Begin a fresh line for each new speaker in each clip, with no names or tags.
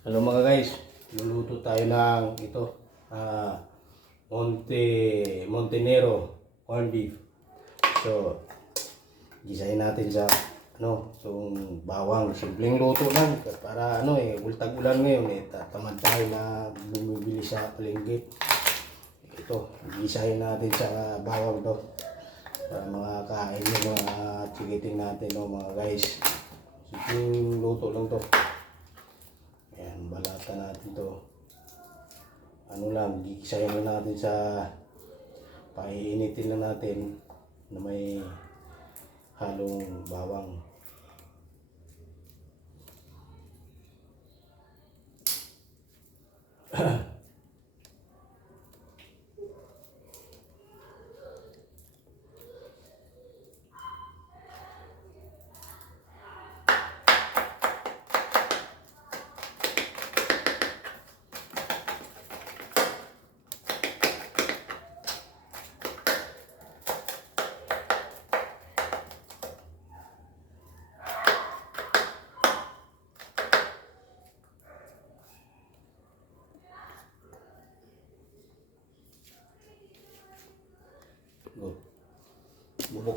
Hello mga guys, luluto tayo ng ito, ah, Monte, Montenero corned beef. So, gisahin natin sa ano, so bawang, simpleng luto lang para ano eh, ultag ulan ngayon eh, tatamad tayo na bumibili sa palengke. Ito, gisahin natin sa bawang to para makakain yung mga chikiting natin no, mga guys. Simpleng luto lang to. Balata natin to. Ano lang, gigisahin lang natin sa paiinitin lang natin na may halong bawang.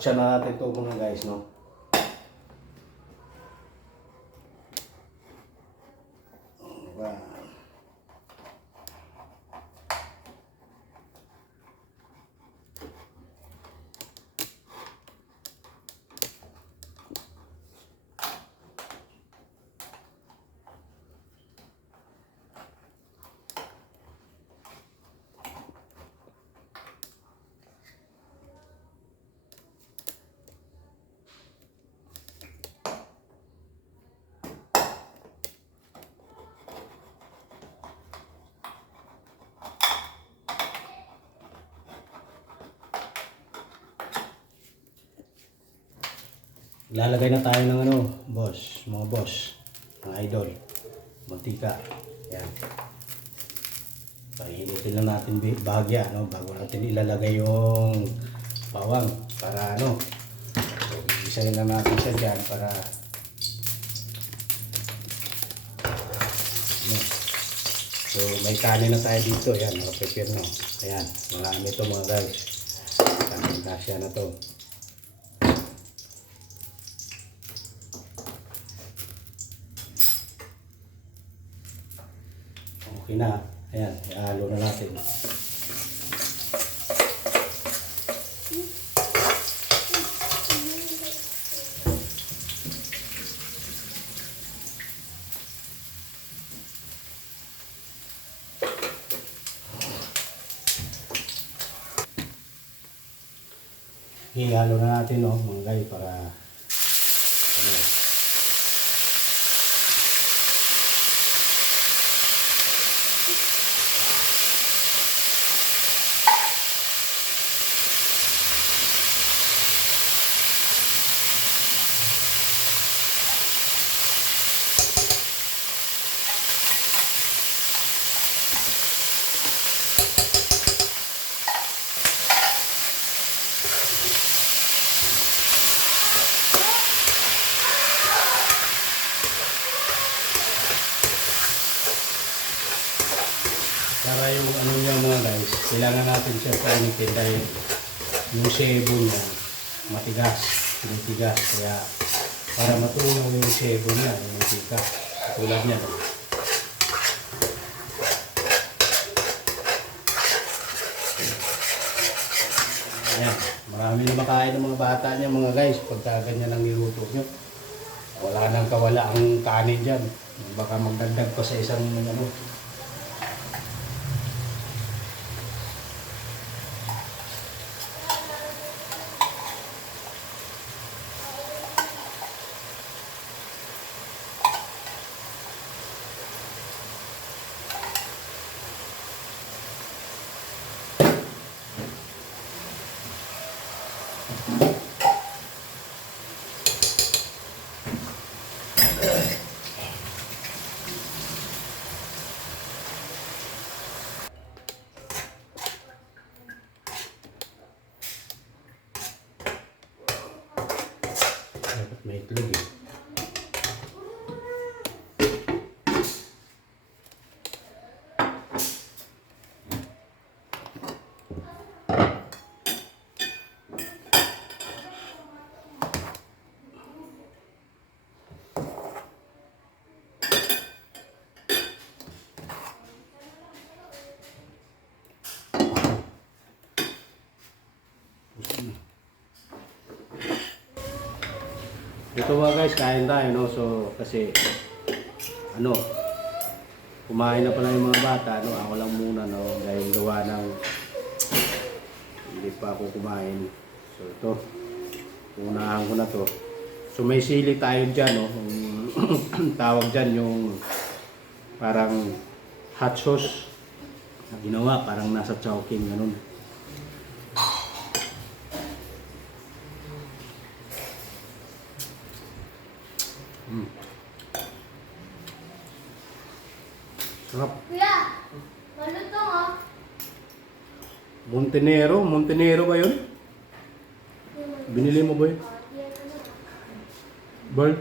Bubuksan na natin ito mga guys, no? Diba? Lalagay na tayo ng ano, boss, mga boss, mga idol, mantika. Yan. Painitin lang natin bahagya, no, bago natin ilalagay yung bawang para ano, so, isayin lang natin siya dyan para ano, So, may kanin na tayo dito. Yan, nakaprepare no. Ayan, marami ito mga guys. Kanin kasya na to. Okay na. Ayan, ihalo na natin. Ihalo na natin, no, mga guys, para ano, Para yung ano niya mga guys, kailangan natin siya painitin dahil yung sebo niya matigas, tinitigas. Kaya para matunaw yung sebo niya, yung mantika. Tulad niya. No? Ayan, marami na makain ng mga bata niya mga guys pagka ganyan ang niluto nyo. Wala nang kawala ang kanin dyan. Baka magdagdag pa sa isang ano, make living. Ito mga guys, kain tayo, no? So, kasi, ano, kumain na pala yung mga bata, no? Ako lang muna, no? Dahil gawa ng, hindi pa ako kumain. So, ito, unahan ko na to. So, may sili tayo dyan, no? Ang tawag dyan yung parang hot sauce na ginawa, parang nasa chowking, ganun. Mm. Sarap.
Kuya, malutong oh.
Montenero, Montenero ba yun? Binili mo ba yun? Bird?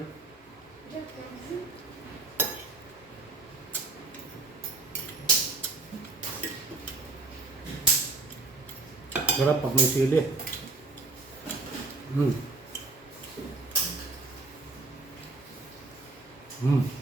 Sarap pag may sili. Mm. Mm.